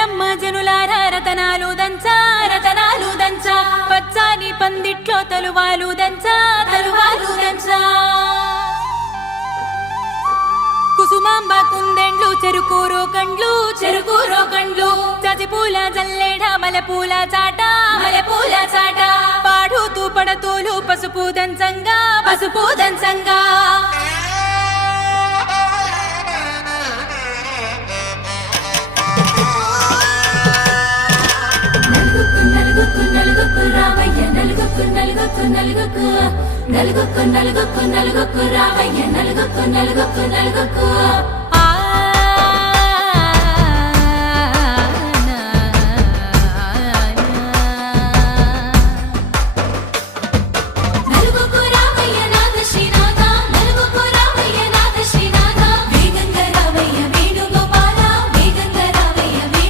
రమ్మ జనులారా రతనాలు దంచా రతనాలు దంచా పచ్చాని పందిట్లో తలువాలు దంచా తలువాలు దంచా కుసుమాంబ కుందెండ్లు చెరుకూరో కండ్లు చజిపూల జల్లేడ మలపూల చాట పాడుతూ పడతోలు పసుపు దంచంగా నలుగుకు రావయ్య నలుగుకు రావయ్య నలుగుకు